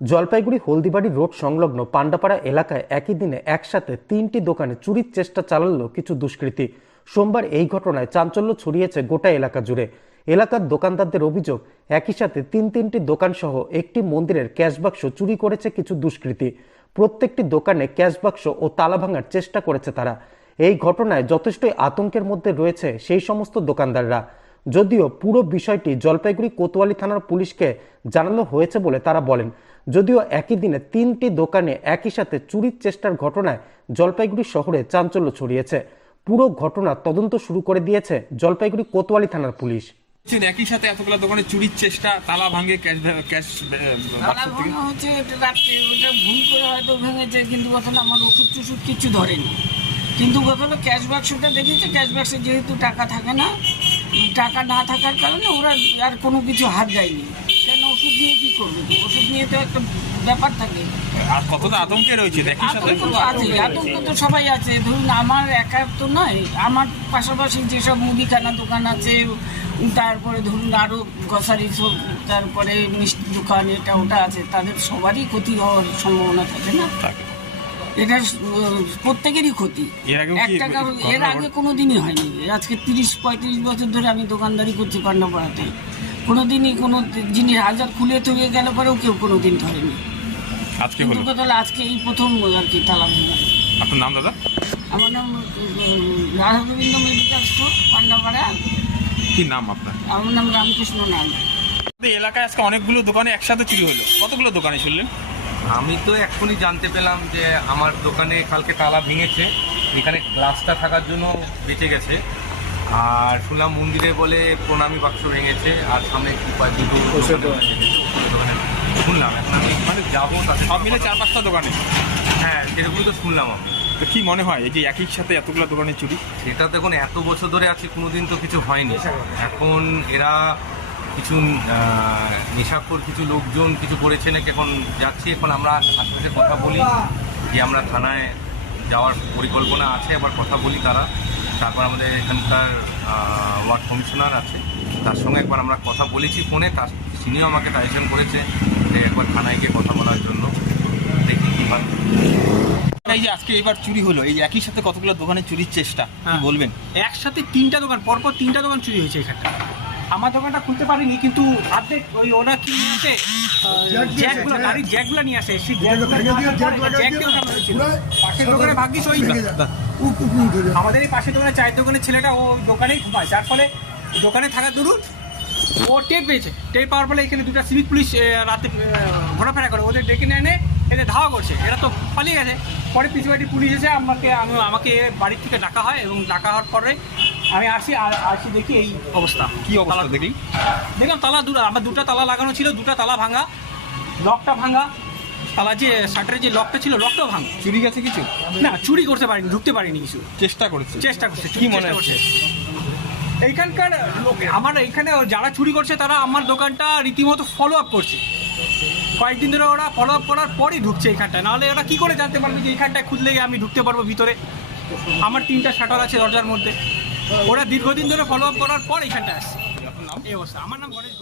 Jalpaiguri Haldibari road সংলগ্ন পান্ডাপাড়া এলাকায় একই দিনে একসাথে 3টি দোকানে চুরির চেষ্টা চালালো কিছু দুষ্কৃতী। সোমবার এই ঘটনায় চাঞ্চল্য ছড়িয়েছে গোটা এলাকা জুড়ে। এলাকার দোকানদারদের অভিযোগ, একই সাথে তিনটি দোকান সহ একটি মন্দিরের ক্যাশ বাক্স চুরি করেছে কিছু দুষ্কৃতী। প্রত্যেকটি দোকানে ক্যাশ বাক্স ও তালা ভাঙার চেষ্টা করেছে তারা। এই ঘটনায় যথেষ্টই আতঙ্কের মধ্যে রয়েছে সেই সমস্ত দোকানদাররা। যদিও পুরো বিষয়টি জলপাইগুড়ি কোতোয়ালি থানার পুলিশকে জানানো হয়েছে বলে তারা বলেন। যদিও একই দিনে 3টি দোকানে একই সাথে চুরির চেষ্টার ঘটনায় জলপাইগুড়ি শহরে চাঞ্চল্য ছড়িয়েছে। পুরো ঘটনা তদন্ত শুরু করে দিয়েছে জলপাইগুড়ি কোতোয়ালি থানার পুলিশ। একই সাথে এতগুলো দোকানে চুরির চেষ্টা, তালা ভাঙে ক্যাশ হচ্ছে রাত্রে ওটা ভুল করে হয়তো ভেঙেছে, কিন্তু কথা আমার ওষুধ টষুধ কিছু ধরেনি। কিন্তু কথা হলো ক্যাশ বাক্সটা দেখেছে, ক্যাশ বাক্সে যেহেতু টাকা থাকে না, টাকা না থাকার কারণে ওরা আর কোনো কিছু হাত দেয়নি। কেন ওষুধ নিয়ে কী করবে? ওষুধ নিয়ে তো একটা ব্যাপার থাকে। আর কতটা আতঙ্কে রয়েছে আতঙ্ক তো সবাই আছে। ধরুন আমার একার তো নয়, আমার পাশাপাশি যেসব মুদিখানা দোকান আছে, তারপরে ধরুন আরও গ্রসারি সব, তারপরে মিষ্টি দোকান, এটা ওটা আছে, তাদের সবারই ক্ষতি হওয়ার সম্ভাবনা থাকে না। এটা প্রত্যেকেরই ক্ষতি। এর আগে কোনো দিনই হয়নি। আজকে 30-35 বছর ধরে আমি দোকানদারি করছি পান্ডাপাড়াতে। কোনো দিনই কোনো জিনিস হাজার খুলে তৈরি গেল পরেও কেউ কোনো দিন ধরেনি। আজকে এই প্রথম আর কি তালা ভাঙা। আপনার নাম দাদা? আমার নাম রাধা গোবিন্দ মেডিকেল স্টোর, পান্ডাপাড়া। কি নাম আপনার? আমার নাম রামকৃষ্ণ নাম। এলাকায় আজকে অনেকগুলো দোকানে একসাথে চুরি হলো, কতগুলো দোকানে শুনলেন? আমি তো এক্ষুনি জানতে পেলাম যে আমার দোকানে কালকে তালা ভেঙেছে, এখানে গ্লাসটা থাকার জন্য বেঁচে গেছে। আর শুনলাম মন্দিরে বলে প্রণামী বাক্স ভেঙেছে, আর সামনে দুটো শুনলাম। এখন আমি মানে যাবো, সব মিলে 4-5টা দোকানে। হ্যাঁ, সেরকমই তো শুনলাম আমি। তো কি মনে হয় এই যে একই সাথে এতগুলো দোকানে চুরি? এটা তো এখন এত বছর ধরে আছে, কোনোদিন তো কিছু হয়নি। এখন এরা কিছু নেশাখোর কিছু লোকজন কিছু করেছে নাকি, এখন যাচ্ছি। এখন আমরা আশপাশে কথা বলি যে আমরা থানায় যাওয়ার পরিকল্পনা আছে, আবার কথা বলি তারা। তারপর আমাদের এখানকার ওয়ার্ড কমিশনার আছে, তার সঙ্গে একবার আমরা কথা বলেছি ফোনে। তিনিও আমাকে সাজেশন করেছে যে একবার থানায় গিয়ে কথা বলার জন্য। দেখি কী হয়। এই যে আজকে এবার চুরি হলো, এই একই সাথে কতগুলো দোকানে চুরির চেষ্টা, কি বলবেন? একসাথে 3টা দোকান, পরপর 3টা দোকান চুরি হয়েছে এখানটা। আমার দোকানটা খুলতে পারিনি, কিন্তু অর্ধেক ওই ওরা কি নিয়ে জ্যাকগুলো, গাড়ির জ্যাকগুলো নিয়ে আসে। সেই পাশের দোকানে ভাগ্যিস ওই আমাদের এই পাশের দোকানে চায়ের দোকানের ছেলেটা ও দোকানেই ঘুমায়, যার ফলে দোকানে থাকা দরুন ও টের পেয়েছে। টের পাওয়ার ফলে এখানে 2টা সিভিক পুলিশ রাতে ঘোরাফেরা করে, ওদের ডেকে এনে এদের ধাওয়া করছে। এরা তো পালিয়ে গেছে। পরে পিছুবাড়ি পুলিশ এসে আমাকে বাড়ির থেকে ডাকা হয়, এবং ডাকা হওয়ার পরে আমি আসি দেখি এই অবস্থা। কি অবস্থা দেখলাম তালা আমার 2টা তালা লাগানো ছিল, 2টা তালা ভাঙা, লকটা ভাঙা, তালা যে শাটারের যে লকটা ছিল লকটাও ভাঙা। চুরি গেছে কিছু? না, চুরি করতে পারিনি, ঢুকতে পারিনি কিছু। চেষ্টা করছে। কি মনে হচ্ছে? এইখানকার লোক, আমার এইখানে যারা চুরি করছে তারা আমার দোকানটা রীতিমতো ফলো আপ করছে। কয়েকদিন ধরে ওরা ফলো আপ করার পরই ঢুকছে এইখানটায়, নাহলে ওরা কী করে জানতে পারবে যে এইখানটায় খুললে আমি ঢুকতে পারবো ভিতরে? আমার 3টা শাটার আছে দরজার মধ্যে। ওরা দীর্ঘদিন ধরে ফলো আপ করার পর এইখানটায় আসছে। এই অবস্থা। আমার নাম গণেশ।